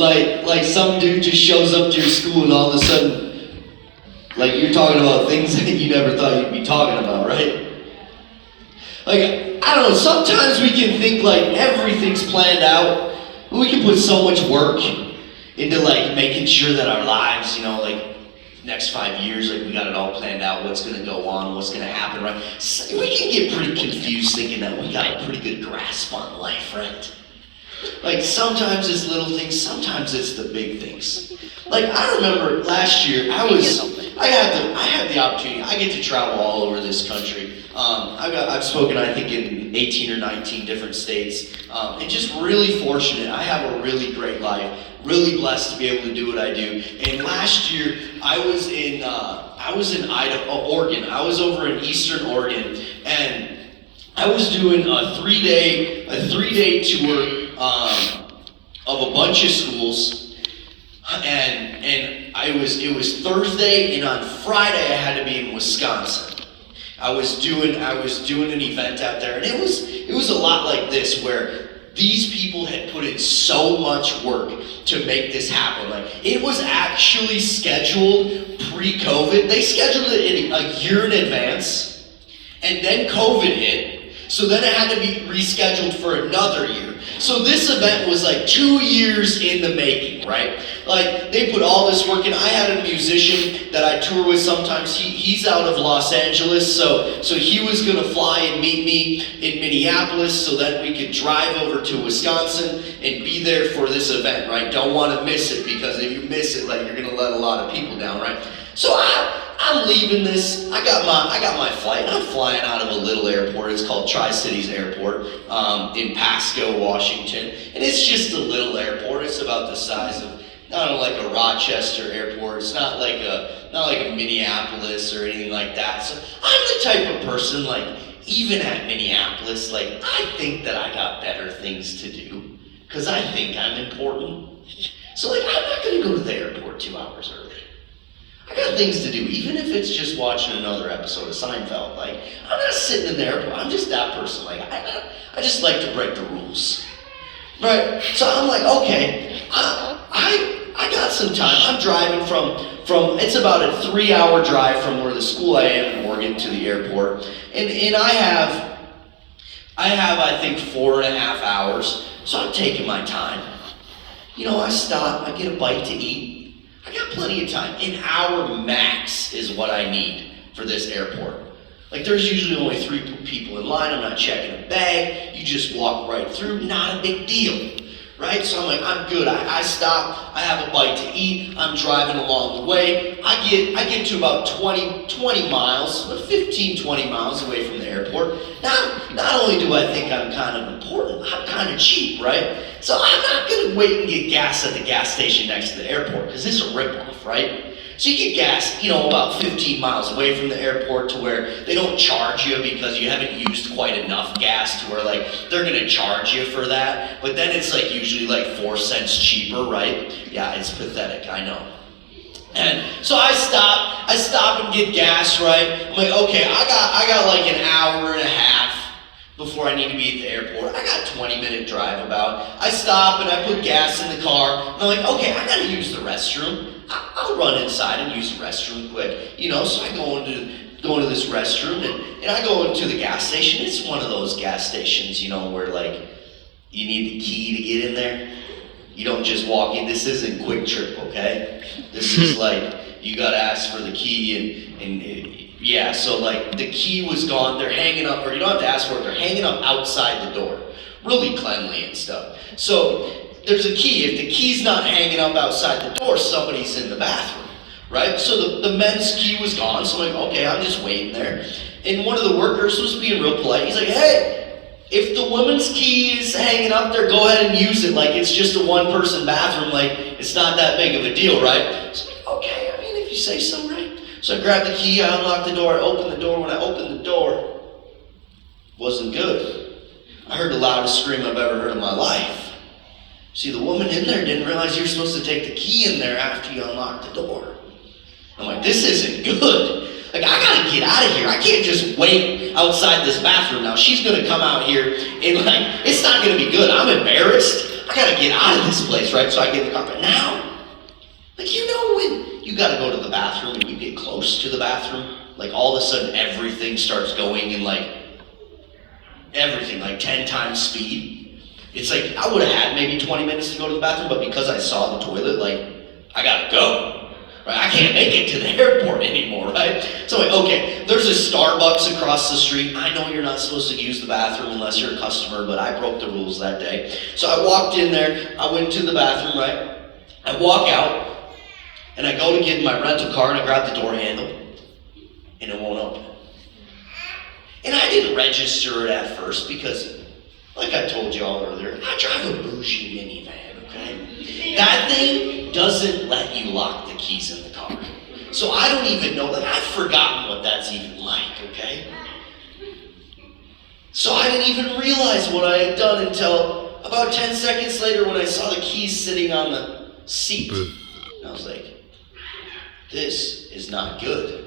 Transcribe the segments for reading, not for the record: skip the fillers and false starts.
Like some dude just shows up to your school and all of a sudden, like you're talking about things that you never thought you'd be talking about, right? Like, I don't know, sometimes we can think like everything's planned out. We can put so much work into like making sure that our lives, like next 5 years, like we got it all planned out, what's gonna go on, what's gonna happen, right? So we can get pretty confused thinking that we got a pretty good grasp on life, right? Like sometimes it's little things, sometimes it's the big things. Like I remember last year, I had the opportunity. I get to travel all over this country. I've spoken, I think, in 18 or 19 different states, and just really fortunate. I have a really great life. Really blessed to be able to do what I do. And last year, I was in Oregon. I was over in Eastern Oregon, and I was doing a three day tour of a bunch of schools, and it was Thursday, and on Friday I had to be in Wisconsin. I was doing an event out there, and it was a lot like this, where these people had put in so much work to make this happen. Like it was actually scheduled pre-COVID. They scheduled it a year in advance, and then COVID hit. So then it had to be rescheduled for another year. So this event was like 2 years in the making, right? Like they put all this work in. I had a musician that I tour with sometimes. He's out of Los Angeles, so he was gonna fly and meet me in Minneapolis so that we could drive over to Wisconsin and be there for this event, right? Don't want to miss it, because if you miss it, like you're gonna let a lot of people down, right? So I'm leaving this. I got my flight. I'm flying out of a little airport. It's called Tri-Cities Airport in Pasco, Washington, and it's just a little airport. It's about the size of not like a Rochester airport. It's not like a Minneapolis or anything like that. So I'm the type of person, like even at Minneapolis, like I think that I got better things to do because I think I'm important. So like I'm not gonna go to the airport 2 hours early. I got things to do, even if it's just watching another episode of Seinfeld. Like, I'm not sitting in the airport. I'm just that person. Like, I just like to break the rules, right? So I'm like, okay, I got some time. I'm driving from. It's about a 3-hour drive from where the school I am in Oregon to the airport, and I have I think 4.5 hours. So I'm taking my time. I stop. I get a bite to eat. I got plenty of time. An hour max is what I need for this airport. Like there's usually only 3 people in line. I'm not checking a bag. You just walk right through. Not a big deal, right? So I'm like, I'm good. I stop. I have a bite to eat. I'm driving along the way. I get to about 20 miles, 15, 20 miles away from the airport. Now, not only do I think I'm kind of important, I'm kind of cheap, right? So I'm not going to wait and get gas at the gas station next to the airport, because this is a ripoff, right? So you get gas, about 15 miles away from the airport, to where they don't charge you because you haven't used quite enough gas, to where like they're going to charge you for that. But then it's like usually like 4 cents cheaper, right? Yeah, it's pathetic, I know. And so I stop and get gas, right? I'm like, okay, I got like an hour and a half before I need to be at the airport. I got a 20-minute drive about. I stop and I put gas in the car. And I'm like, okay, I gotta use the restroom. I'll run inside and use the restroom quick. So I go into this restroom, and I go into the gas station. It's one of those gas stations, where like you need the key to get in there. You don't just walk in. This isn't Quick Trip, okay? This is like you gotta ask for the key, and so like the key was gone. They're hanging up, or you don't have to ask for it. They're hanging up outside the door, really cleanly and stuff. So there's a key. If the key's not hanging up outside the door, somebody's in the bathroom, right? So the men's key was gone. So I'm like, okay, I'm just waiting there. And one of the workers was being real polite. He's like, hey, if the woman's key is hanging up there, go ahead and use it. Like it's just a one-person bathroom. Like it's not that big of a deal, right? So I'm like, okay, I mean, if you say so, right? So I grabbed the key, I unlocked the door, I opened the door. When I opened the door, wasn't good. I heard the loudest scream I've ever heard in my life. See, the woman in there didn't realize you're supposed to take the key in there after you unlock the door. I'm like, this isn't good. Like, I gotta get out of here. I can't just wait outside this bathroom now. She's gonna come out here and like, it's not gonna be good. I'm embarrassed. I gotta get out of this place, right? So I get in the car. But now, like, you know when you gotta go to the bathroom and you get close to the bathroom, like all of a sudden everything starts going in like, everything, like 10 times speed. It's like, I would have had maybe 20 minutes to go to the bathroom, but because I saw the toilet, like, I gotta go. Right? I can't make it to the airport anymore, right? So like, okay, there's a Starbucks across the street. I know you're not supposed to use the bathroom unless you're a customer, but I broke the rules that day. So I walked in there, I went to the bathroom, right? I walk out, and I go to get in my rental car, and I grab the door handle, and it won't open. And I didn't register it at first because, like I told y'all earlier, I drive a bougie minivan, okay? That thing doesn't let you lock the keys in the car. So I don't even know, like, I've forgotten what that's even like, okay? So I didn't even realize what I had done until about 10 seconds later when I saw the keys sitting on the seat. And I was like, this is not good.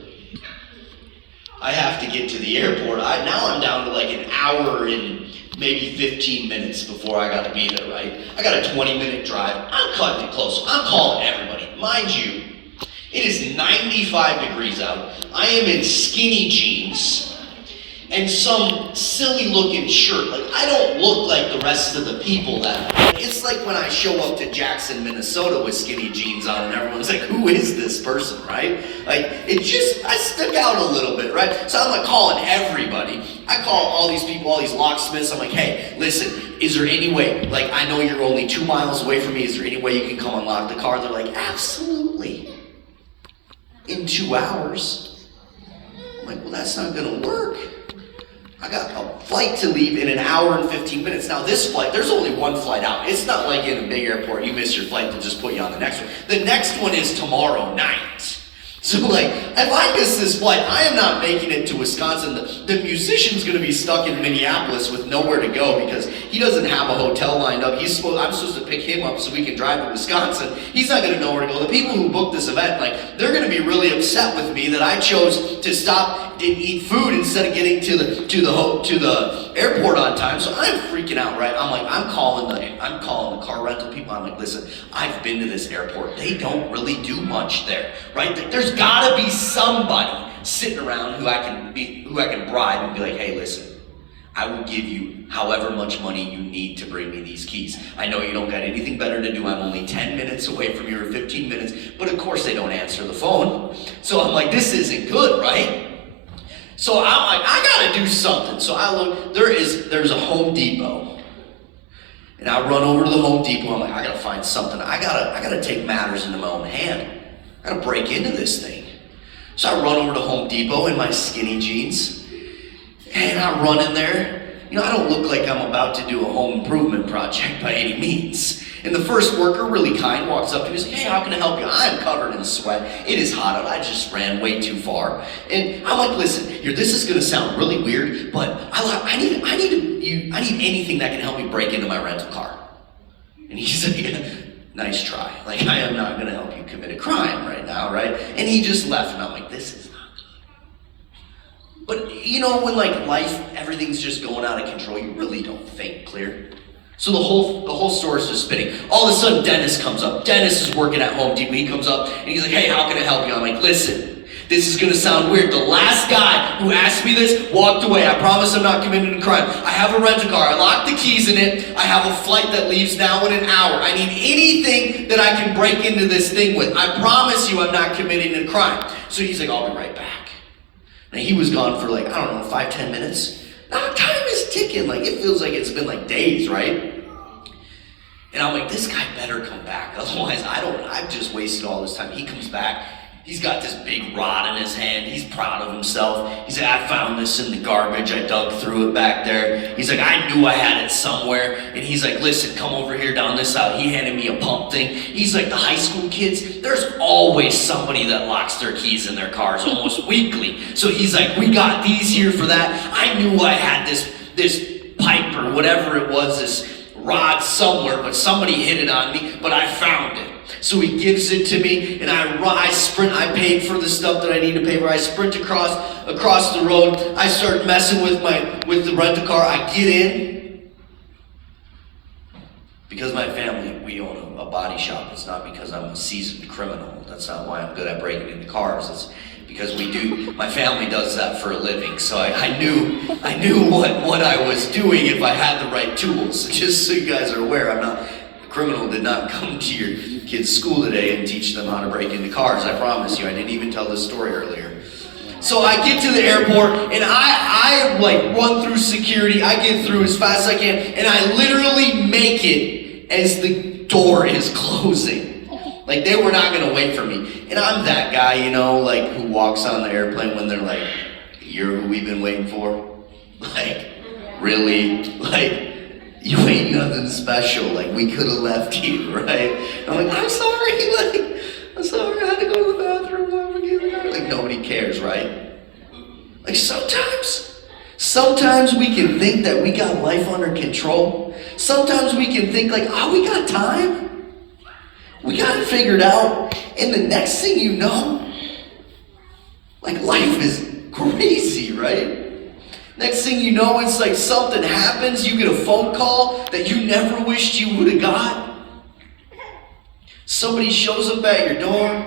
I have to get to the airport. Now I'm down to like an hour and maybe 15 minutes before I got to be there, right? I got a 20-minute drive. I'm cutting it close. I'm calling everybody. Mind you, it is 95 degrees out. I am in skinny jeans and some silly looking shirt. Like, I don't look like the rest of the people that, it's like when I show up to Jackson, Minnesota with skinny jeans on and everyone's like, who is this person, right? Like, I stuck out a little bit, right? So I'm like calling everybody. I call all these people, all these locksmiths. I'm like, hey, listen, is there any way, like, I know you're only 2 miles away from me. Is there any way you can come unlock the car? They're like, absolutely. In 2 hours. I'm like, well, that's not gonna work. I got a flight to leave in an hour and 15 minutes. Now this flight, there's only one flight out. It's not like in a big airport, you miss your flight, they'll just put you on the next one. The next one is tomorrow night. So like, if I miss this flight, I am not making it to Wisconsin. The musician's gonna be stuck in Minneapolis with nowhere to go because he doesn't have a hotel lined up. I'm supposed to pick him up so we can drive to Wisconsin. He's not gonna know where to go. The people who booked this event, like, they're gonna be really upset with me that I chose to stop and eat food instead of getting to the airport on time. So I'm freaking out, right? I'm like, I'm calling the car rental people. I'm like, listen, I've been to this airport. They don't really do much there, right? There's gotta be somebody sitting around who I can bribe and be like, hey, listen, I will give you however much money you need to bring me these keys. I know you don't got anything better to do. I'm only 10 minutes away from you, or 15 minutes, but of course they don't answer the phone. So I'm like, this isn't good, right? So I'm like, I gotta do something. So I look, there's a Home Depot. And I run over to the Home Depot. I'm like, I gotta find something. I gotta take matters into my own hand. I gotta break into this thing. So I run over to Home Depot in my skinny jeans. And I run in there. You know, I don't look like I'm about to do a home improvement project by any means. And the first worker, really kind, walks up to me and says, hey, how can I help you? I'm covered in sweat. It is hot out. I just ran way too far. And I'm like, listen, here, this is gonna sound really weird, but I need anything that can help me break into my rental car. And he's like, nice try. Like, I am not gonna help you commit a crime right now, right? And he just left, and I'm like, this is not good. But you know, when like life, everything's just going out of control, you really don't think clear. So the whole store is just spinning. All of a sudden, Dennis comes up. Dennis is working at Home Depot. He comes up and he's like, hey, how can I help you? I'm like, listen, this is gonna sound weird. The last guy who asked me this walked away. I promise I'm not committing a crime. I have a rental car. I locked the keys in it. I have a flight that leaves now in an hour. I need anything that I can break into this thing with. I promise you I'm not committing a crime. So he's like, I'll be right back. Now he was gone for like, I don't know, 5-10 minutes. Now time is ticking. Like, it feels like it's been like days, right? And I'm like, this guy better come back. Otherwise, I've just wasted all this time. He comes back. He's got this big rod in his hand. He's proud of himself. He's like, I found this in the garbage. I dug through it back there. He's like, I knew I had it somewhere. And he's like, listen, come over here down this aisle. He handed me a pump thing. He's like, the high school kids, there's always somebody that locks their keys in their cars almost weekly. So he's like, we got these here for that. I knew I had this pipe or whatever it was, this rod somewhere, but somebody hid it on me, but I found it. So he gives it to me, and I sprint. I paid for the stuff that I need to pay for. I sprint across the road. I start messing with the rental car. I get in. Because my family, we own a body shop. It's not because I'm a seasoned criminal. That's not why I'm good at breaking into cars. It's because my family does that for a living. So I knew what I was doing if I had the right tools. Just so you guys are aware, a criminal did not come to your kids' school today and teach them how to break into cars. I promise you, I didn't even tell this story earlier. So I get to the airport and I like run through security. I get through as fast as I can and I literally make it as the door is closing. Like they were not gonna wait for me. And I'm that guy, like who walks on the airplane when they're like, "You're who we've been waiting for?" Like, really? Like, you ain't nothing special. Like, we could have left you, right? I'm like, I'm sorry, I'm sorry, I had to go to the bathroom. Like, nobody cares, right? Like, sometimes we can think that we got life under control. Sometimes we can think like, oh, we got time. We got it figured out. And the next thing you know, like, life is crazy, right? Next thing you know, it's like something happens, you get a phone call that you never wished you would have got. Somebody shows up at your door,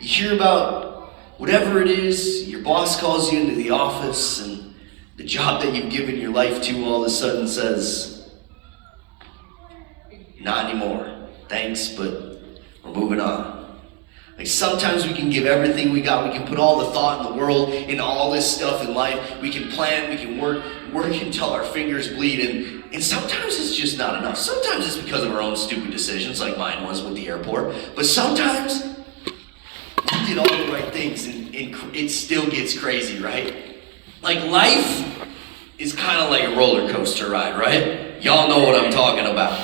you hear about whatever it is, your boss calls you into the office, and the job that you've given your life to all of a sudden says, "Not anymore. Thanks, but we're moving on." Like sometimes we can give everything we got. We can put all the thought in the world into all this stuff in life. We can plan, we can work until our fingers bleed. And sometimes it's just not enough. Sometimes it's because of our own stupid decisions, like mine was with the airport. But sometimes we did all the right things and it still gets crazy, right? Like life is kind of like a roller coaster ride, right? Y'all know what I'm talking about.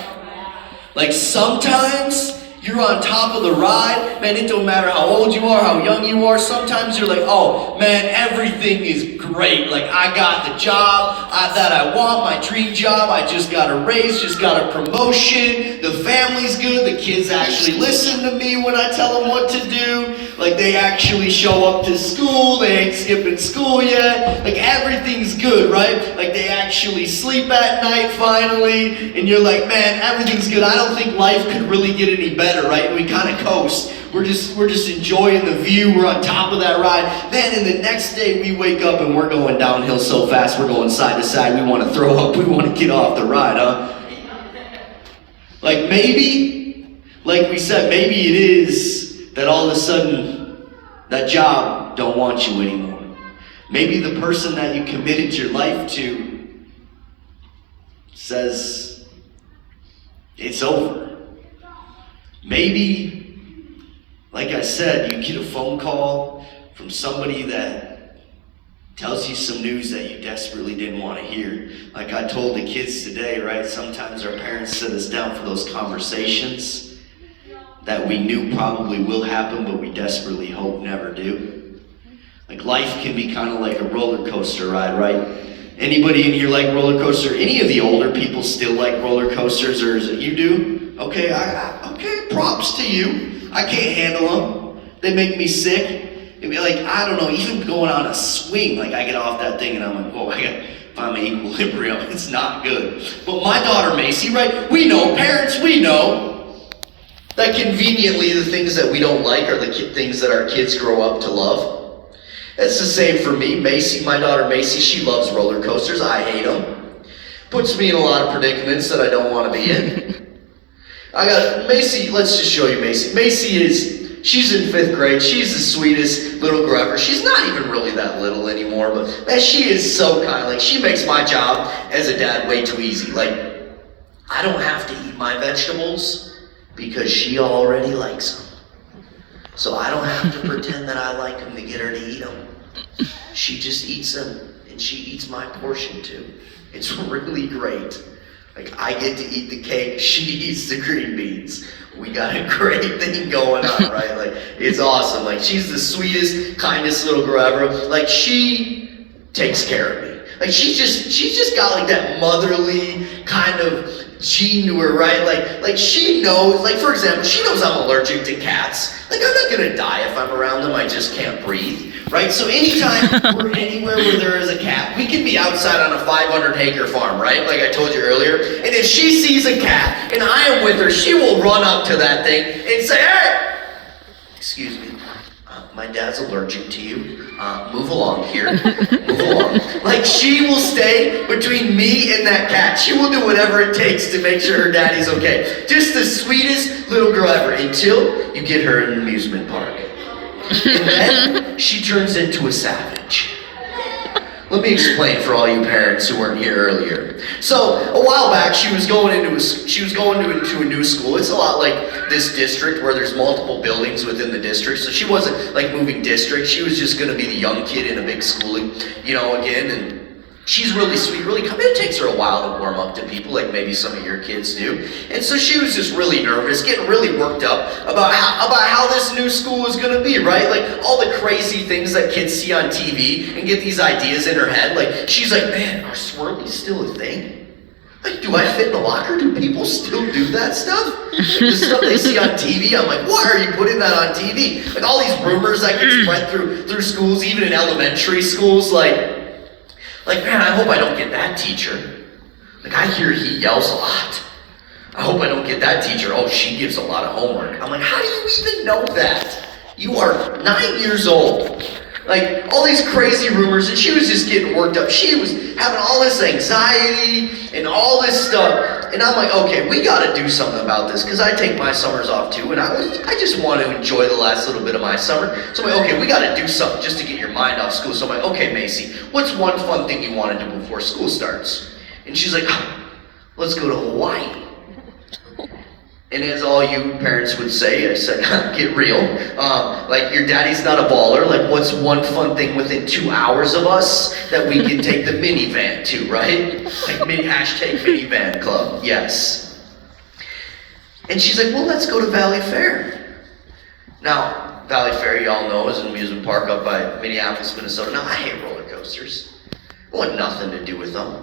Like sometimes you're on top of the ride, man, it don't matter how old you are, how young you are, sometimes you're like, oh, man, everything is great. Like, I got the job that I want, my dream job, I just got a raise, just got a promotion, the family's good, the kids actually listen to me when I tell them what to do, like, they actually show up to school, they ain't skipping school yet, like, everything's good, right? Like, they actually sleep at night finally, and you're like, man, everything's good. I don't think life could really get any better, right? We kind of coast. We're just enjoying the view. We're on top of that ride. Then in the next day we wake up and we're going downhill so fast. We're going side to side. We want to throw up. We want to get off the ride, huh? Like maybe, like we said, maybe it is that all of a sudden that job don't want you anymore. Maybe the person that you committed your life to says it's over. Maybe, like I said, you get a phone call from somebody that tells you some news that you desperately didn't want to hear. Like I told the kids today, right? Sometimes our parents sit us down for those conversations that we knew probably will happen, but we desperately hope never do. Like life can be kind of like a roller coaster ride, right? Anybody in here like roller coaster? Any of the older people still like roller coasters, or is it you do? Okay, okay, props to you. I can't handle them. They make me sick. Like, I don't know, even going on a swing, like I get off that thing and I'm like, whoa, I gotta find my equilibrium. It's not good. But my daughter Macy, right? We know, parents, we know that conveniently the things that we don't like are the things that our kids grow up to love. It's the same for me. Macy, my daughter Macy, she loves roller coasters. I hate them. Puts me in a lot of predicaments that I don't want to be in. I got Macy, let's just show you Macy. She's in 5th grade. She's the sweetest little girl ever. She's not even really that little anymore, but man, she is so kind. Like, she makes my job as a dad way too easy. Like, I don't have to eat my vegetables because she already likes them. So I don't have to pretend that I like them to get her to eat them. She just eats them, and she eats my portion too. It's really great. Like, I get to eat the cake, she eats the green beans. We got a great thing going on, right? Like, it's awesome. Like, she's the sweetest, kindest little girl ever. Like, she takes care of me. Like, she's just got like that motherly kind of gene to her, right? Like she knows, like for example, she knows I'm allergic to cats. Like, I'm not gonna die if I'm around them, I just can't breathe. right? So anytime we're anywhere where there is a cat, we can be outside on a 500-acre farm, right? Like I told you earlier. And if she sees a cat and I am with her, she will run up to that thing and say, hey, excuse me, my dad's allergic to you. Move along here. Move along. Like, she will stay between me and that cat. She will do whatever it takes to make sure her daddy's okay. Just the sweetest little girl ever until you get her in an amusement park. And then she turns into a savage. Let me explain for all you parents who weren't here earlier. So a while back, she was going into a new school. It's a lot like this district where there's multiple buildings within the district. So she wasn't like moving districts. She was just going to be the young kid in a big school, again. And she's really sweet, really kind. It takes her a while to warm up to people, like maybe some of your kids do. And so she was just really nervous, getting really worked up about how this new school was going to be, right? Like all the crazy things that kids see on TV and get these ideas in her head. Like she's like, man, are swirlies still a thing? Like, do I fit in the locker? Do people still do that stuff? Like the stuff they see on TV, I'm like, why are you putting that on TV? Like all these rumors that get spread through schools, even in elementary schools, like, man, I hope I don't get that teacher. Like, I hear he yells a lot. I hope I don't get that teacher. Oh, she gives a lot of homework. I'm like, how do you even know that? You are 9 years old. Like, all these crazy rumors, and she was just getting worked up. She was having all this anxiety and all this stuff. And I'm like, okay, we gotta do something about this, because I take my summers off too, and I just want to enjoy the last little bit of my summer. So I'm like, okay, we gotta do something just to get your mind off school. So I'm like, okay, Macy, what's one fun thing you want to do before school starts? And she's like, let's go to Hawaii. And as all you parents would say, I said, get real. Like, your daddy's not a baller. Like, what's one fun thing within 2 hours of us that we can take the minivan to, right? Like, hashtag minivan club, yes. And she's like, well, let's go to Valley Fair. Now, Valley Fair, y'all know, is an amusement park up by Minneapolis, Minnesota. Now, I hate roller coasters. I want nothing to do with them.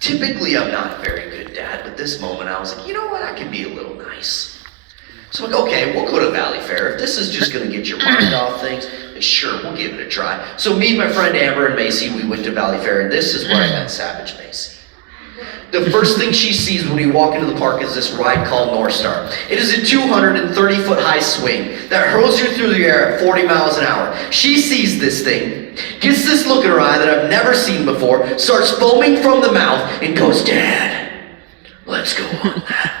Typically, I'm not a very good dad, but this moment I was like, you know what, I can be a little nice. So I'm like, okay, we'll go to Valley Fair. If this is just going to get your mind off things, then sure, we'll give it a try. So me, my friend Amber, and Macy, we went to Valley Fair, and this is where I met Savage Macy. The first thing she sees when we walk into the park is this ride called North Star. It is a 230-foot high swing that hurls you through the air at 40 miles an hour. She sees this thing, gets this look in her eye that I've never seen before, starts foaming from the mouth, and goes, Dad, let's go on that one.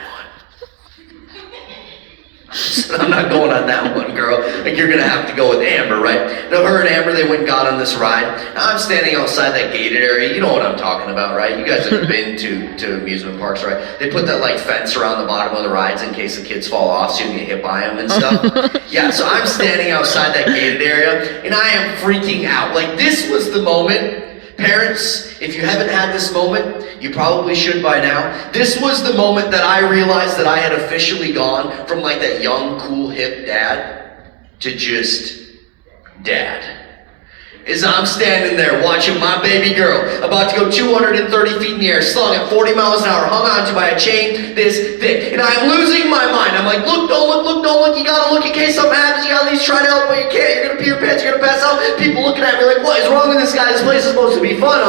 I'm not going on that one, girl. Like, you're gonna have to go with Amber, right? Now, her and Amber, they went and got on this ride. Now, I'm standing outside that gated area. You know what I'm talking about, right? You guys have been to amusement parks, right? They put that, like, fence around the bottom of the rides in case the kids fall off so you can get hit by them and stuff. Yeah, so I'm standing outside that gated area, and I am freaking out. Like, this was the moment. Parents, if you haven't had this moment, you probably should by now. This was the moment that I realized that I had officially gone from like that young, cool, hip dad to just dad. As I'm standing there watching my baby girl about to go 230 feet in the air, slung at 40 miles an hour, hung onto by a chain this thick. And I'm losing my mind. I'm like, look, don't look, you gotta look in case something happens. You gotta at least try to help, but you can't. You're gonna pee your pants, you're gonna pass out. People looking at me like, what is wrong with this guy? This place is supposed to be fun,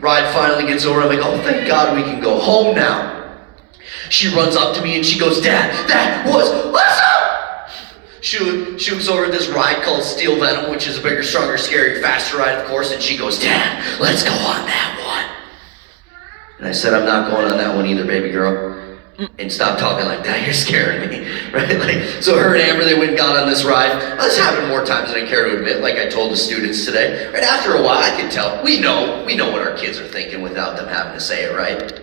Ride finally gets over. I'm like, oh, thank God we can go home now. She runs up to me and she goes, Dad, that was awesome! She looks over at this ride called Steel Venom, which is a bigger, stronger, scarier, faster ride, of course, and she goes, Dad, let's go on that one. And I said, I'm not going on that one either, baby girl. And stop talking like that, you're scaring me, right? Like, so her and Amber, they went and got on this ride. This happened more times than I care to admit, like I told the students today. Right after a while, I could tell, we know what our kids are thinking without them having to say it, right?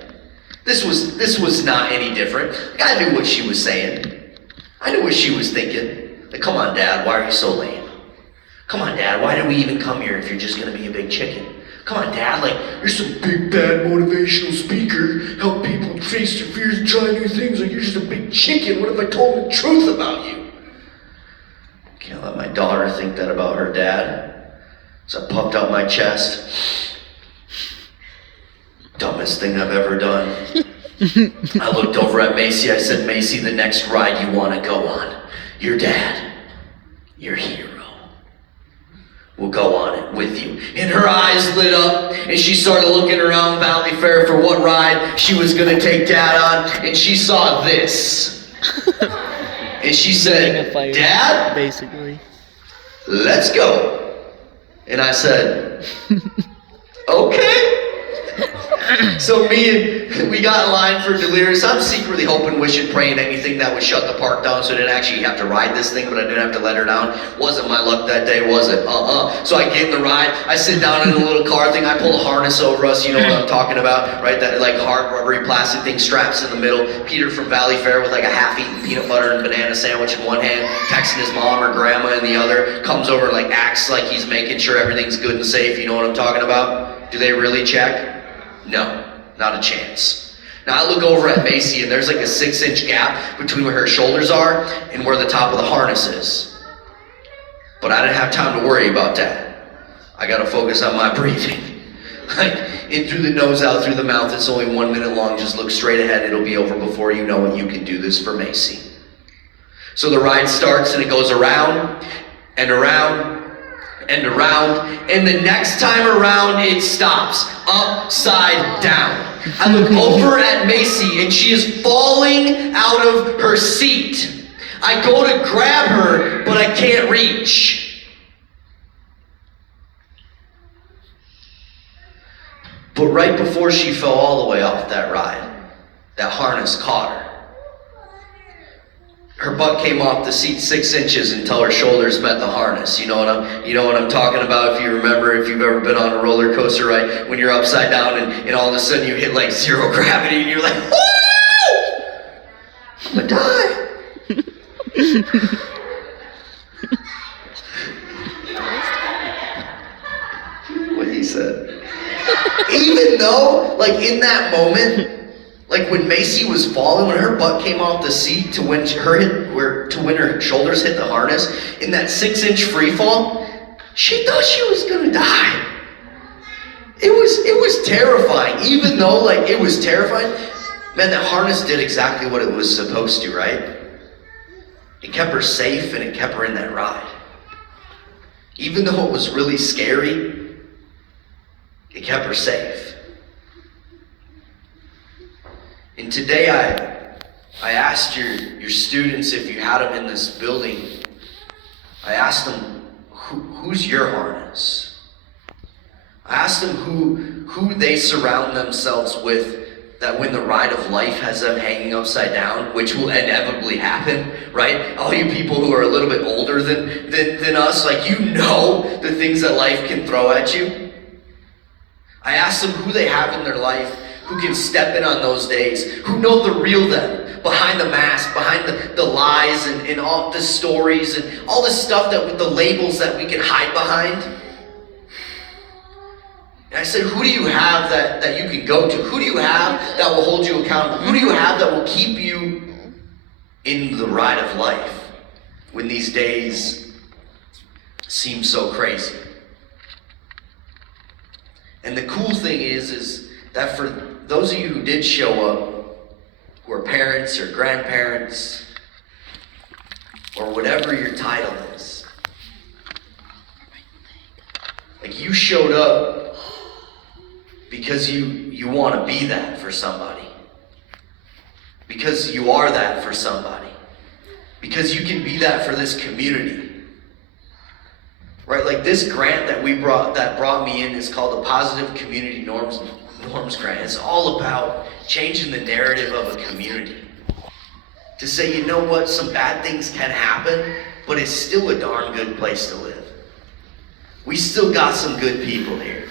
This was not any different. Like, I knew what she was saying. I knew what she was thinking. Like, come on, Dad, why are you so lame? Come on, Dad, why did we even come here if you're just gonna be a big chicken? Come on, Dad, like, you're some big, bad motivational speaker, help people face their fears and try new things, like you're just a big chicken. What if I told them the truth about you? Can't let my daughter think that about her dad. So I puffed out my chest. Dumbest thing I've ever done. I looked over at Macy, I said, Macy, the next ride you wanna go on, your dad your hero will go on it with you. And her eyes lit up, and she started looking around Valley Fair for what ride she was going to take Dad on, and she saw this. And she said, Dad, basically, let's go. And I said, okay. So we got in line for Delirious. I'm secretly hoping, wishing, praying anything that would shut the park down so I didn't actually have to ride this thing, but I didn't have to let her down. Wasn't my luck that day, was it? So I get in the ride. I sit down in a little car thing. I pull a harness over us. You know what I'm talking about, right? That like hard rubbery plastic thing, straps in the middle. Peter from Valley Fair with like a half-eaten peanut butter and banana sandwich in one hand, texting his mom or grandma in the other. Comes over and like acts like he's making sure everything's good and safe. You know what I'm talking about? Do they really check? No, not a chance. Now I look over at Macy and there's like a 6-inch gap between where her shoulders are and where the top of the harness is. But I didn't have time to worry about that. I gotta focus on my breathing. Like in through the nose, out through the mouth. It's only 1 minute long. Just look straight ahead. It'll be over before you know it. You can do this for Macy. So the ride starts and it goes around and around and around, and the next time around it stops, upside down. I look over at Macy and she is falling out of her seat. I go to grab her, but I can't reach. But right before she fell all the way off that ride, that harness caught her. Her butt came off the seat 6 inches until her shoulders met the harness. You know what I'm talking about? If you remember, if you've ever been on a roller coaster, right? When you're upside down and all of a sudden you hit like zero gravity and you're like, whoa! I'm gonna die. What he said. Even though, like in that moment, like when Macy was falling, when her butt came off the seat to when her shoulders hit the harness, in that 6-inch free fall, she thought she was gonna die. It was terrifying. Even though like it was terrifying, man, that harness did exactly what it was supposed to, right? It kept her safe and it kept her in that ride. Even though it was really scary, it kept her safe. And today I asked your students, if you had them in this building, I asked them, who's your harness? I asked them who they surround themselves with, that when the ride of life has them hanging upside down, which will inevitably happen, right? All you people who are a little bit older than us, like you know the things that life can throw at you. I asked them who they have in their life who can step in on those days, who know the real them, behind the mask, behind the lies and all the stories and all the stuff that with the labels that we can hide behind. And I said, who do you have that you can go to? Who do you have that will hold you accountable? Who do you have that will keep you in the ride of life when these days seem so crazy? And the cool thing is that for those of you who did show up, who are parents or grandparents, or whatever your title is, like you showed up because you want to be that for somebody. Because you are that for somebody. Because you can be that for this community. Right, like this grant that brought me in is called the Positive Community Norms Grant. It's all about changing the narrative of a community. To say, you know what, some bad things can happen, but it's still a darn good place to live. We still got some good people here.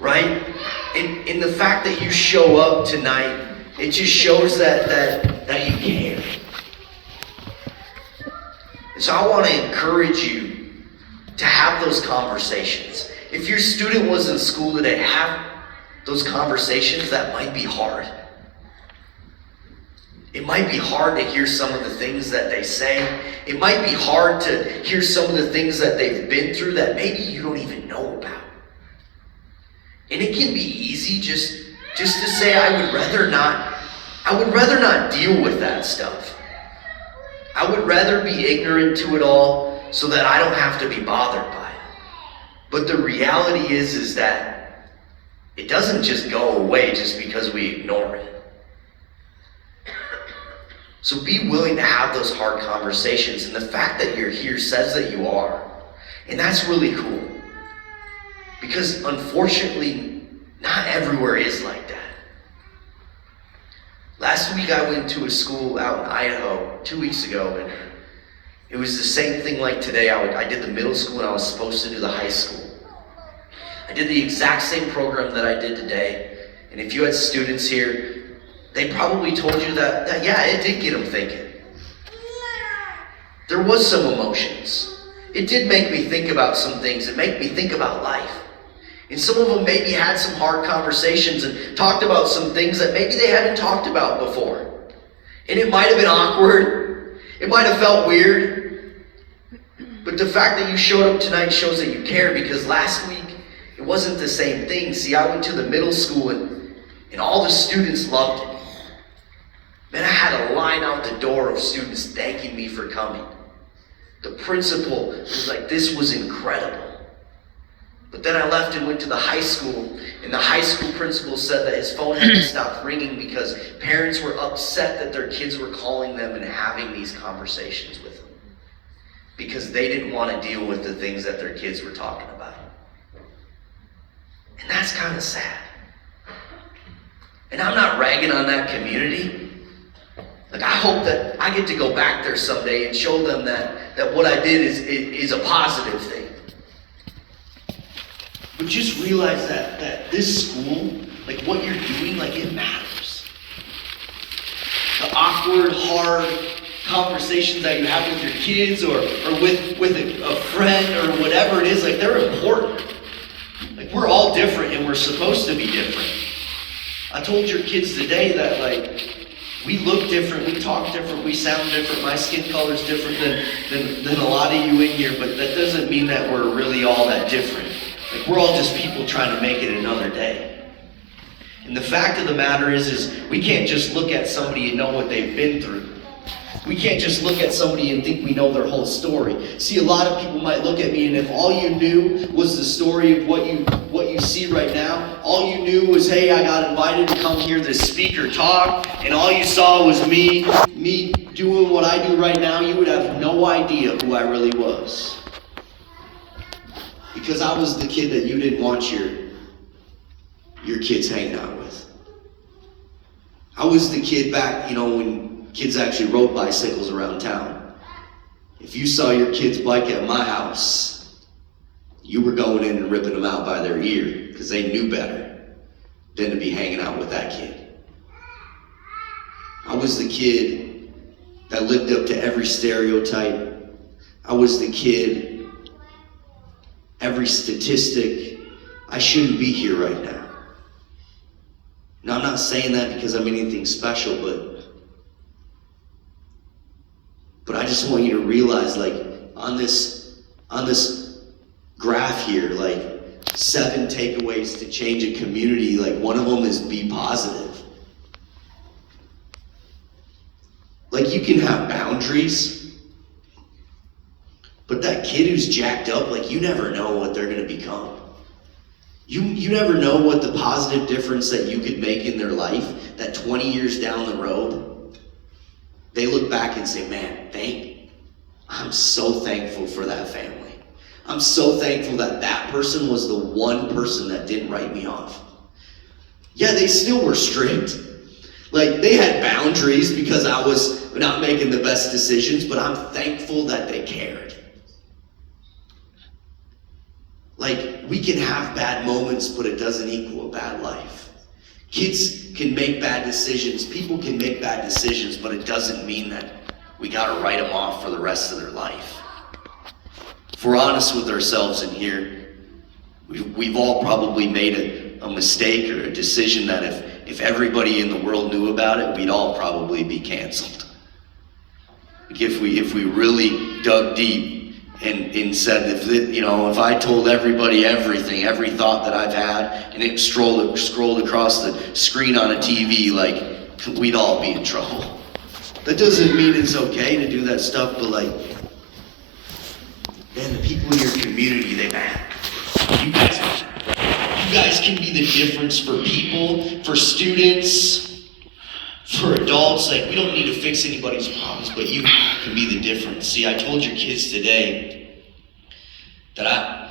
Right? And the fact that you show up tonight, it just shows that you care. And so I want to encourage you to have those conversations. If your student was in school today, have those conversations. That might be hard. It might be hard to hear some of the things that they say. It might be hard to hear some of the things that they've been through that maybe you don't even know about. And it can be easy just to say, I would rather not deal with that stuff. I would rather be ignorant to it all so that I don't have to be bothered by it. But the reality is that it doesn't just go away just because we ignore it. So be willing to have those hard conversations, and the fact that you're here says that you are. And that's really cool. Because unfortunately, not everywhere is like that. Last week I went to a school out in Idaho 2 weeks ago, and it was the same thing like today. I did the middle school and I was supposed to do the high school. I did the exact same program that I did today, and if you had students here, they probably told you that yeah, it did get them thinking. There was some emotions. It did make me think about some things. It made me think about life. And some of them maybe had some hard conversations and talked about some things that maybe they hadn't talked about before. And it might have been awkward. It might have felt weird. But the fact that you showed up tonight shows that you care, because last week it wasn't the same thing. See, I went to the middle school and all the students loved it. Man, I had a line out the door of students thanking me for coming. The principal was like, this was incredible. But then I left and went to the high school, and the high school principal said that his phone had to stop ringing because parents were upset that their kids were calling them and having these conversations with them, because they didn't want to deal with the things that their kids were talking about. And that's kind of sad. And I'm not ragging on that community. Like, I hope that I get to go back there someday and show them that what I did is a positive thing. But just realize that this school, like what you're doing, like it matters. The awkward, hard conversations that you have with your kids or with a friend or whatever it is, like they're important. Like, we're all different and we're supposed to be different. I told your kids today that, like, we look different, we talk different, we sound different, my skin color's different than a lot of you in here, but that doesn't mean that we're really all that different. Like, we're all just people trying to make it another day. And the fact of the matter is we can't just look at somebody and know what they've been through. We can't just look at somebody and think we know their whole story. See, a lot of people might look at me, and if all you knew was the story of what you see right now, all you knew was, hey, I got invited to come hear this speaker talk, and all you saw was me doing what I do right now, you would have no idea who I really was. Because I was the kid that you didn't want your kids hanging out with. I was the kid back, when kids actually rode bicycles around town. If you saw your kid's bike at my house, you were going in and ripping them out by their ear, because they knew better than to be hanging out with that kid. I was the kid that lived up to every stereotype. I was the kid, every statistic. I shouldn't be here right now. Now, I'm not saying that because I'm anything special, but I just want you to realize, like, on this graph here, like, 7 takeaways to change a community, like, one of them is be positive. Like, you can have boundaries, but that kid who's jacked up, like, you never know what they're going to become. You never know what the positive difference that you could make in their life, that 20 years down the road, they look back and say, man, I'm so thankful for that family. I'm so thankful that that person was the one person that didn't write me off. Yeah, they still were strict. Like, they had boundaries because I was not making the best decisions, but I'm thankful that they cared. Like, we can have bad moments, but it doesn't equal a bad life. Kids can make bad decisions. People can make bad decisions, but it doesn't mean that we gotta write them off for the rest of their life. If we're honest with ourselves in here, we've all probably made a mistake or a decision that if everybody in the world knew about it, we'd all probably be canceled. Like, if we really dug deep and said, if I told everybody everything, every thought that I've had, and it scrolled across the screen on a TV, like, we'd all be in trouble. That doesn't mean it's okay to do that stuff, but like, man, the people in your community, they matter. You guys matter. You guys can be the difference for people, for students, for adults. Like, we don't need to fix anybody's problems, but you can be the difference. See, I told your kids today that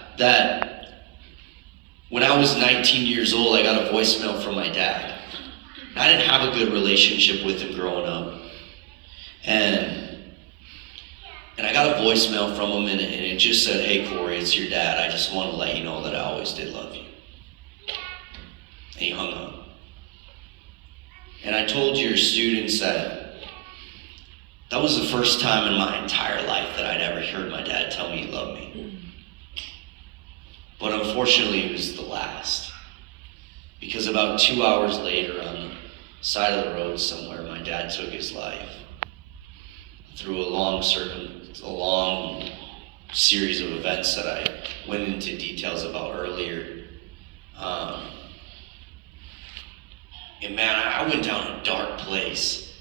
when I was 19 years old, I got a voicemail from my dad. I didn't have a good relationship with him growing up. And I got a voicemail from him, and it just said, "Hey, Corey, it's your dad. I just want to let you know that I always did love you." And he hung up. And I told your students that was the first time in my entire life that I'd ever heard my dad tell me he loved me. But unfortunately, it was the last. Because about 2 hours later, on the side of the road somewhere, my dad took his life. Through a long series of events that I went into details about earlier. And man, I went down a dark place.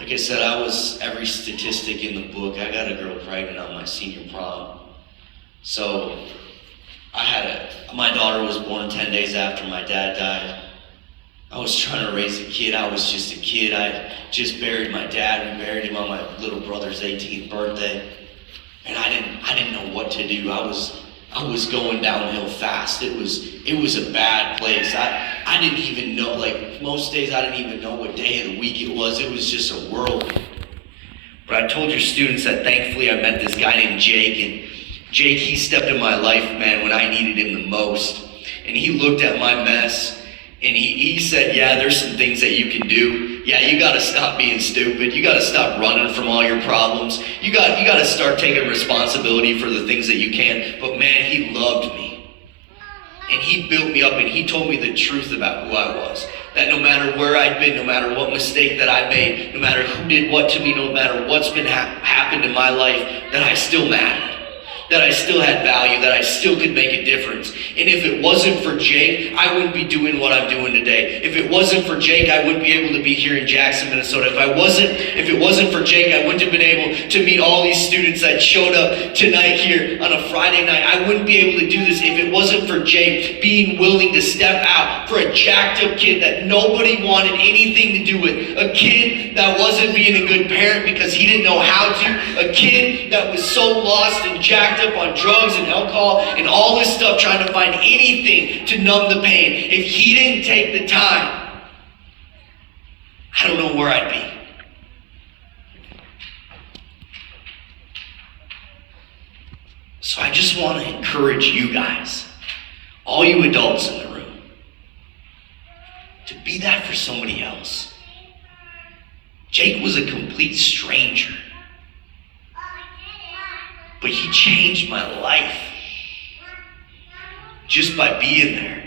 Like I said, I was every statistic in the book. I got a girl pregnant on my senior prom. So my daughter was born 10 days after my dad died. I was trying to raise a kid. I was just a kid. I just buried my dad. We buried him on my little brother's 18th birthday. And I didn't know what to do. I was going downhill fast. It was a bad place. I didn't even know, like most days I didn't even know what day of the week it was. It was just a whirlwind. But I told your students that thankfully I met this guy named Jake, and Jake, he stepped in my life, man, when I needed him the most. And he looked at my mess, and he said, "Yeah, there's some things that you can do. Yeah, you gotta stop being stupid. You gotta stop running from all your problems. You gotta start taking responsibility for the things that you can." But man, he loved me. And he built me up, and he told me the truth about who I was. That no matter where I'd been, no matter what mistake that I made, no matter who did what to me, no matter what's been happened in my life, that I still mattered. That I still had value, that I still could make a difference. And if it wasn't for Jake, I wouldn't be doing what I'm doing today. If it wasn't for Jake, I wouldn't be able to be here in Jackson, Minnesota. If it wasn't for Jake, I wouldn't have been able to meet all these students that showed up tonight here on a Friday night. I wouldn't be able to do this if it wasn't for Jake being willing to step out for a jacked up kid that nobody wanted anything to do with. A kid that wasn't being a good parent because he didn't know how to. A kid that was so lost and jacked up on drugs and alcohol and all this stuff, trying to find anything to numb the pain. If he didn't take the time, I don't know where I'd be. So I just want to encourage you guys, all you adults in the room, to be that for somebody else. Jake was a complete stranger, but he changed my life just by being there.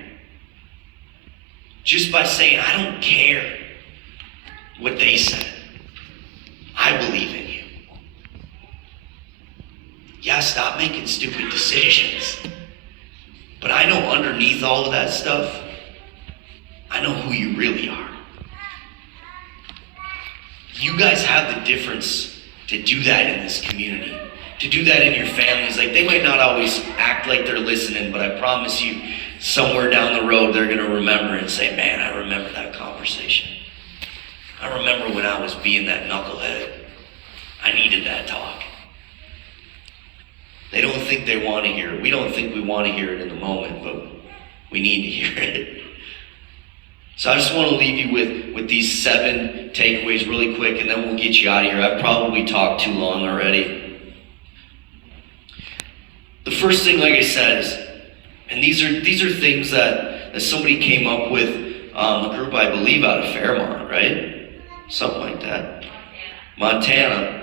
Just by saying, "I don't care what they said. I believe in you." Yeah, stop making stupid decisions. But I know underneath all of that stuff, I know who you really are. You guys have the difference to do that in this community. To do that in your families. Like, they might not always act like they're listening, but I promise you, somewhere down the road, they're going to remember and say, "Man, I remember that conversation. I remember when I was being that knucklehead. I needed that talk." They don't think they want to hear it. We don't think we want to hear it in the moment, but we need to hear it. So I just want to leave you with these 7 takeaways really quick, and then we'll get you out of here. I've probably talked too long already. The first thing, like I said, is, and these are things that somebody came up with, a group, I believe, out of Fairmont, right? Something like that. Montana.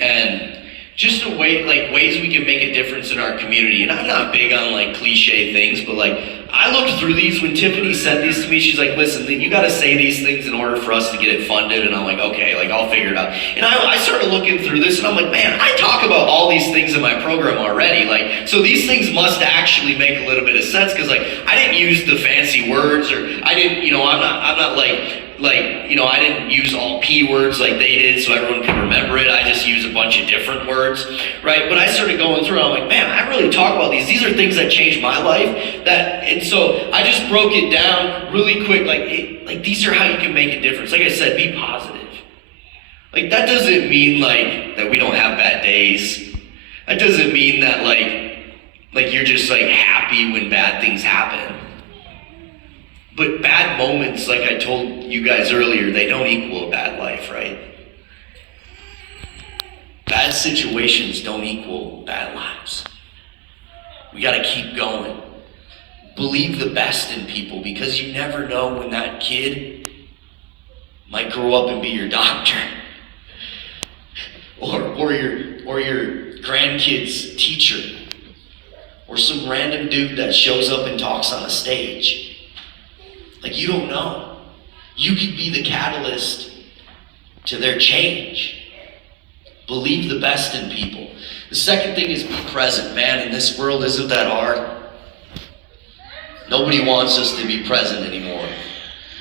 And just ways we can make a difference in our community. And I'm not big on like cliche things, but like, I looked through these when Tiffany sent these to me. She's like, "Listen, you got to say these things in order for us to get it funded." And I'm like, "Okay, like I'll figure it out." And I started looking through this, and I'm like, man, I talk about all these things in my program already. Like, so these things must actually make a little bit of sense, because like I didn't use the fancy words, or I didn't, I'm not like I didn't use all P words like they did so everyone could remember it. I just used a bunch of different words, right? But I started going through, I'm like, man, I really talk about these. These are things that changed my life. And so I just broke it down really quick. Like these are how you can make a difference. Like I said, be positive. Like that doesn't mean like that we don't have bad days. That doesn't mean that like you're just like happy when bad things happen. But bad moments, like I told you guys earlier, they don't equal a bad life, right? Bad situations don't equal bad lives. We gotta keep going. Believe the best in people, because you never know when that kid might grow up and be your doctor. Or your grandkid's teacher. Or some random dude that shows up and talks on a stage. Like, you don't know. You could be the catalyst to their change. Believe the best in people. The second thing is be present. Man, in this world, isn't that hard? Nobody wants us to be present anymore.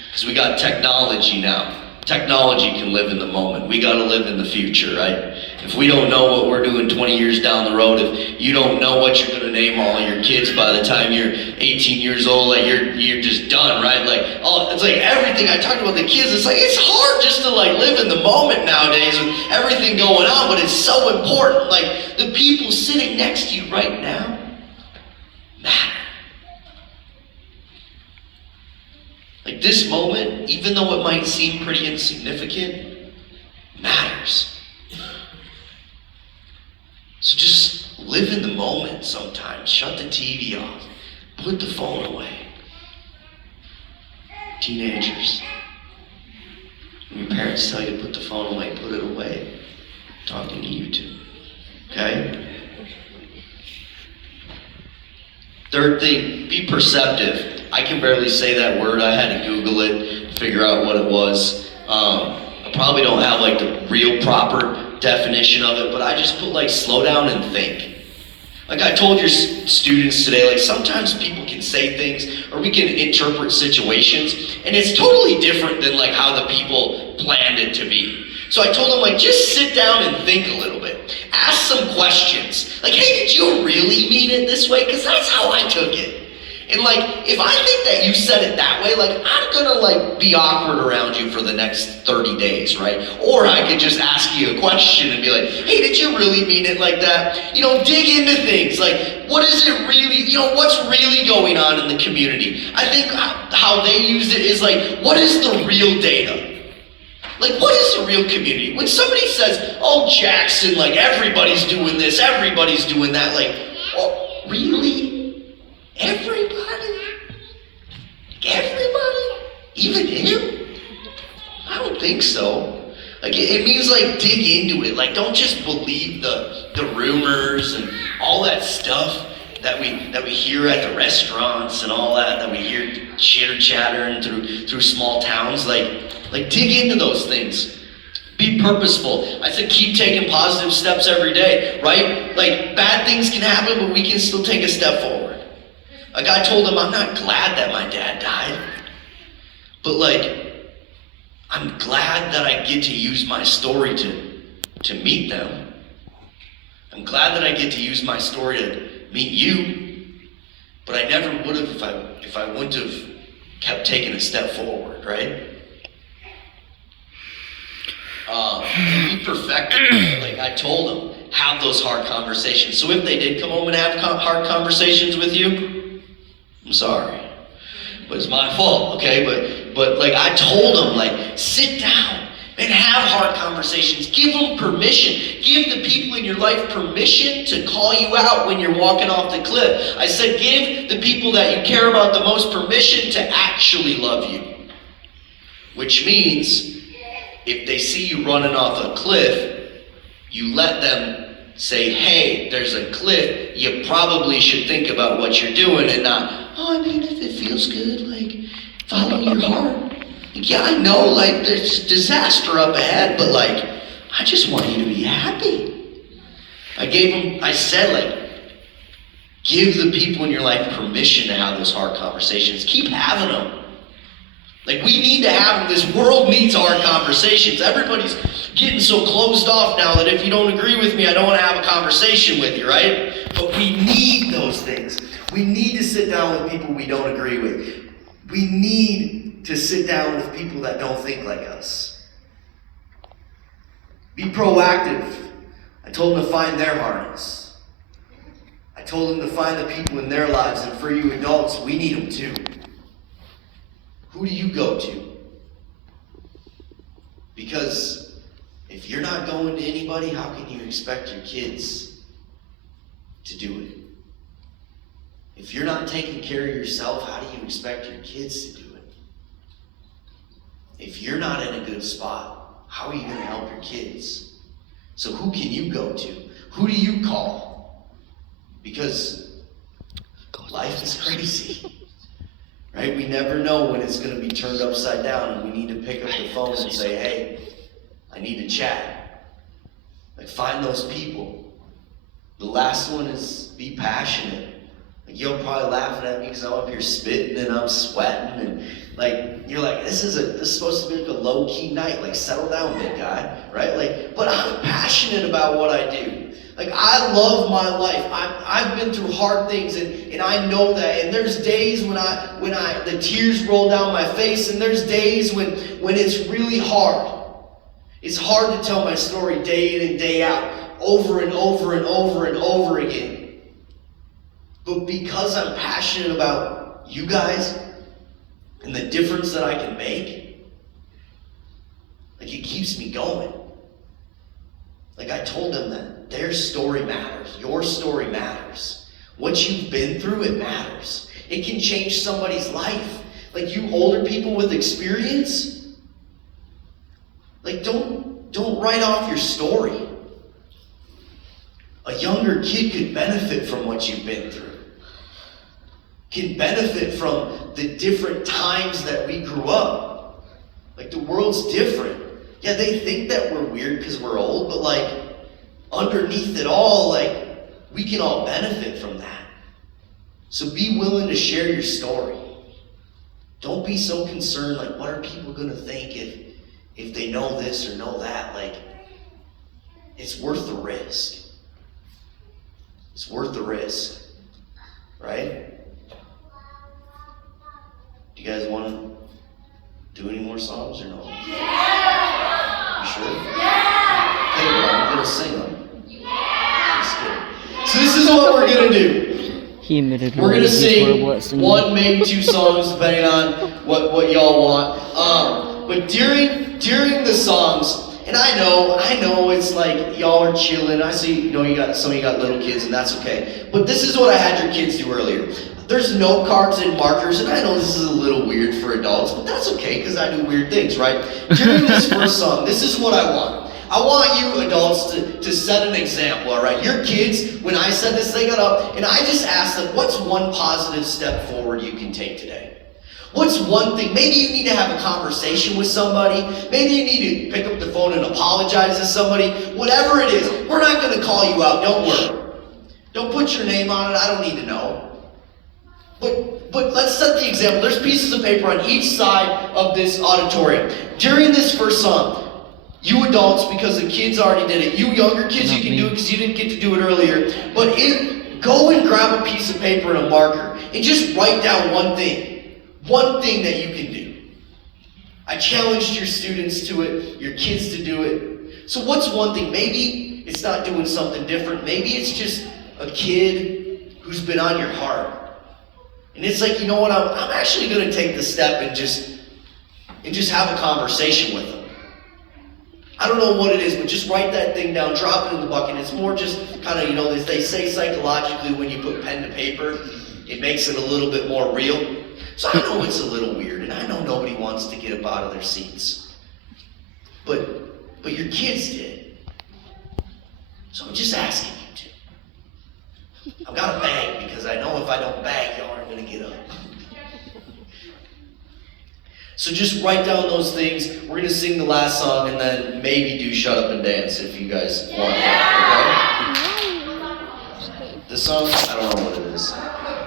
Because we got technology now. Technology can live in the moment. We got to live in the future, right? If we don't know what we're doing 20 years down the road, if you don't know what you're going to name all your kids by the time you're 18 years old, like you're just done, right? It's like everything I talked about the kids, it's like it's hard just to like live in the moment nowadays with everything going on, but it's so important. Like the people sitting next to you right now matter. Like this moment, even though it might seem pretty insignificant, matters. So just live in the moment sometimes. Shut the TV off. Put the phone away. Teenagers, when your parents tell you to put the phone away, put it away. I'm talking to you too. Okay? Third thing, be perceptive. I can barely say that word. I had to Google it, figure out what it was. I probably don't have like the real proper definition of it, but I just put like slow down and think. Like I told your students today, like sometimes people can say things or we can interpret situations and it's totally different than like how the people planned it to be. So I told them like just sit down and think a little bit. Ask some questions. Like, hey, did you really mean it this way? Because that's how I took it. And like, if I think that you said it that way, like I'm gonna like be awkward around you for the next 30 days, right? Or I could just ask you a question and be like, hey, did you really mean it like that? You know, dig into things. Like, what is it really, what's really going on in the community? I think how they used it is like, what is the real data? Like, what is the real community? When somebody says, oh, Jackson, like everybody's doing this, everybody's doing that, like, oh, really? Everybody? Everybody? Even him? I don't think so. Like it means like dig into it. Like don't just believe the rumors and all that stuff that we hear at the restaurants and all that we hear chitter chattering through small towns. Like dig into those things. Be purposeful. I said keep taking positive steps every day, right? Like bad things can happen, but we can still take a step forward. Like I told him I'm not glad that my dad died, but like I'm glad that I get to use my story to meet them. I'm glad that I get to use my story to meet you, but I never would have if I wouldn't have kept taking a step forward, right? Be perfected. Like I told them, have those hard conversations. So if they did come home and have hard conversations with you, I'm sorry, but it's my fault, okay? But like I told them, like sit down and have hard conversations. Give them permission. Give the people in your life permission to call you out when you're walking off the cliff. I said give the people that you care about the most permission to actually love you. Which means if they see you running off a cliff, you let them say, hey, there's a cliff. You probably should think about what you're doing and not, oh, I mean, if it feels good, like, follow your heart. Like, yeah, I know, like, there's disaster up ahead, but, like, I just want you to be happy. I said, like, give the people in your life permission to have those hard conversations. Keep having them. Like, we need to have them. This world needs hard conversations. Everybody's getting so closed off now that if you don't agree with me, I don't want to have a conversation with you, right? But we need those things. We need to sit down with people we don't agree with. We need to sit down with people that don't think like us. Be proactive. I told them to find their harness. I told them to find the people in their lives. And for you adults, we need them too. Who do you go to? Because if you're not going to anybody, how can you expect your kids to do it? If you're not taking care of yourself, how do you expect your kids to do it? If you're not in a good spot, how are you going to help your kids? So who can you go to? Who do you call? Because life is crazy. Right? We never know when it's going to be turned upside down, and we need to pick up the phone and say, hey, I need to chat. Like, find those people. The last one is be passionate. Like, you're probably laughing at me because I'm up here spitting and I'm sweating, and like, you're like, this is supposed to be like a low-key night. Like, settle down, big guy, right? Like, but I'm passionate about what I do. Like, I love my life. I've been through hard things, and I know that. And there's days when the tears roll down my face, and there's days when it's really hard. It's hard to tell my story day in and day out, over and over and over and over again. But because I'm passionate about you guys and the difference that I can make, like, it keeps me going. Like, I told them that their story matters. Your story matters. What you've been through, it matters. It can change somebody's life. Like, you older people with experience, like, don't write off your story. A younger kid could benefit from what you've been through. Can benefit from the different times that we grew up. Like, the world's different. Yeah, they think that we're weird because we're old, but like, underneath it all, like, we can all benefit from that. So be willing to share your story. Don't be so concerned, like, what are people going to think if they know this or know that? Like, it's worth the risk. It's worth the risk. Right? Do you guys want to do any more songs or no? Yeah! You sure? Yeah! Okay, well, I'm going to sing them. So this is what we're going to do. He admitted we're going to sing one, maybe two songs, depending on what y'all want. But during the songs, and I know it's like y'all are chilling. I see, some of you got little kids, and that's okay. But this is what I had your kids do earlier. There's note cards and markers, and I know this is a little weird for adults, but that's okay, because I do weird things, right? During this first song, this is what I want. I want you adults to set an example, all right? Your kids, when I said this, they got up, and I just asked them, what's one positive step forward you can take today? What's one thing? Maybe you need to have a conversation with somebody. Maybe you need to pick up the phone and apologize to somebody. Whatever it is, we're not going to call you out. Don't worry. Don't put your name on it. I don't need to know. But let's set the example. There's pieces of paper on each side of this auditorium. During this first song, you adults, because the kids already did it. You younger kids, you can do it because you didn't get to do it earlier. But go and grab a piece of paper and a marker and just write down one thing. One thing that you can do. I challenged your students to it, your kids to do it. So what's one thing? Maybe it's not doing something different. Maybe it's just a kid who's been on your heart. And it's like, you know what, I'm actually going to take the step and just have a conversation with them. I don't know what it is, but just write that thing down, drop it in the bucket. It's more just kind of, as they say psychologically, when you put pen to paper, it makes it a little bit more real. So I know it's a little weird, and I know nobody wants to get up out of their seats. But your kids did. So I'm just asking you to. I've got to beg, because I know if I don't beg, y'all aren't going to get up. So just write down those things. We're going to sing the last song, and then maybe do Shut Up and Dance if you guys want that, okay? The song, I don't know what it is.